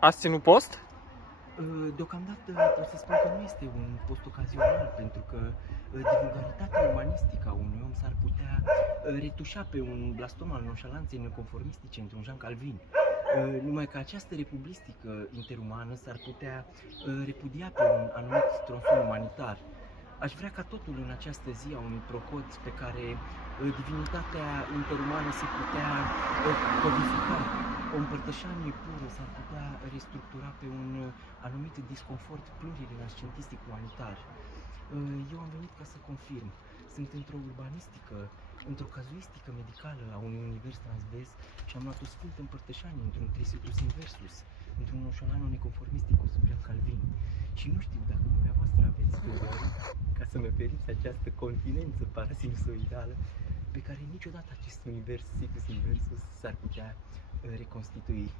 Ați ținut post? Deocamdată pot să spun că nu este un post ocazional, pentru că divulgaritatea umanistică a unui om s-ar putea retușa pe un blastom al nonșalanței neconformistice într-un Jean Calvin. Numai că această republistică interumană s-ar putea repudia pe un anumit tronson umanitar. Aș vrea ca totul în această zi a unui procod pe care divinitatea interumană se putea codifica. O împărtășanie pură s-ar putea restructura pe un anumit disconfort plurirenascentistic umanitar. Eu am venit ca să confirm. Sunt într-o urbanistică, într-o cazuistică medicală a unui univers transvers și am luat o sfântă împărtășanie într-un trisitus inversus, într-un noșolano neconformistic cu Jean Calvin. Și nu știu dacă dumneavoastră aveți pildorul ca să-mi oferiți această continență parasinusoidală pe care niciodată acest univers situs inversus s-ar putea reconstitui.